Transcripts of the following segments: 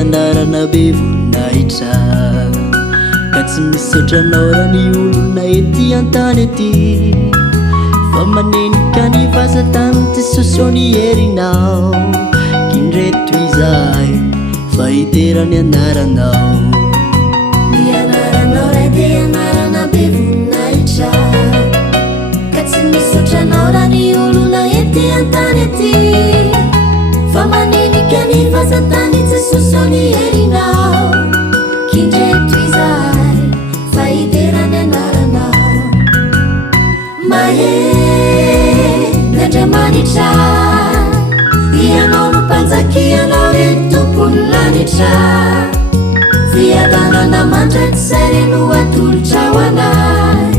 fianarana be voninahitra ka tsy misaotranao raha ny olona ety an-tany ety fa manenika ny vasatany ty sosiony herinao kindreto izahay fa hiterany anaranao ny anaranao ray de anarana be voninahitra ka tsy misaotranao raha ny olona ety an-tany ety fa manenika ny vasatany tsy sosiony herinao kindreto izahay fa hiterany anaranao mahe n'andriamanitra ianao no mpanjakianao reny tompony lanitra fiadanana mandraky sary no atolotra ho anay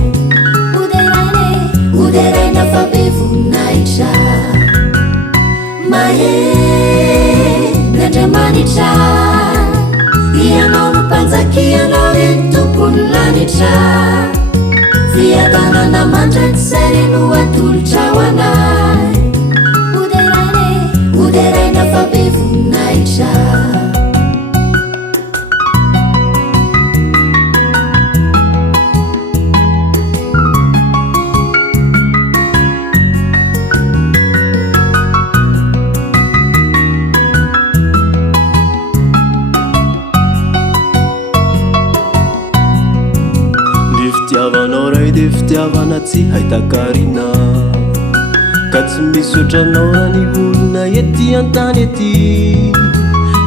oderaina fa be voninahitra mahe n'andriamanitra ianao no mpanjakianao reny tompony lanitra fiadanana mandraky sary no atolotra ho anay oderaina fa be voninahitra fitiavanao ray de fitiavana tsy haitakarina ka tsy misaotranao raha ny olona ety an-tany ety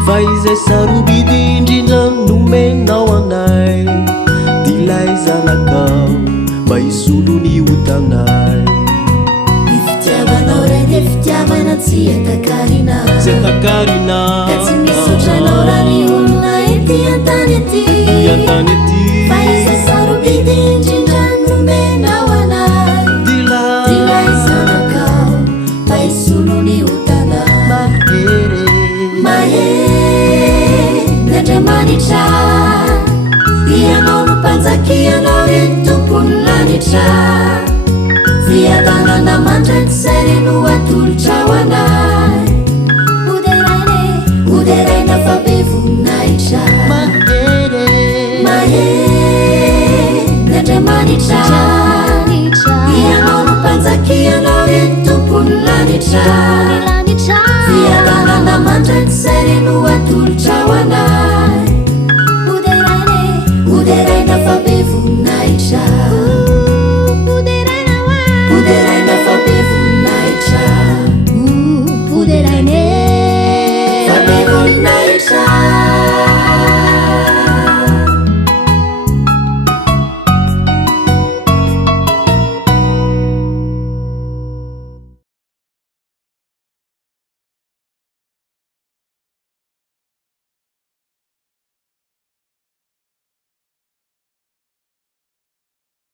fa izay sarobidy indrindra nomenao anay dilay zanakao mba hisolo ny otanay ny fitiavanao ray de fitiavana tsy haitakarina ka tsy misaotranao raha ny olona ety an-tany ety fa izay sarobidy indrindra nomenao anay dilay zanakao mba hisolo ny otanay mahe n'andriamanitra ianao no mpanjakianao reny tompony lanitra fiadanana mandraky sary no atolotra ho anay oderaina fa be voninahitra mahe n'andriamanitra ianao no mpanjakianao reny tompony lanitra fiadanana mandraky sary no atolotra ho anay oderaina fa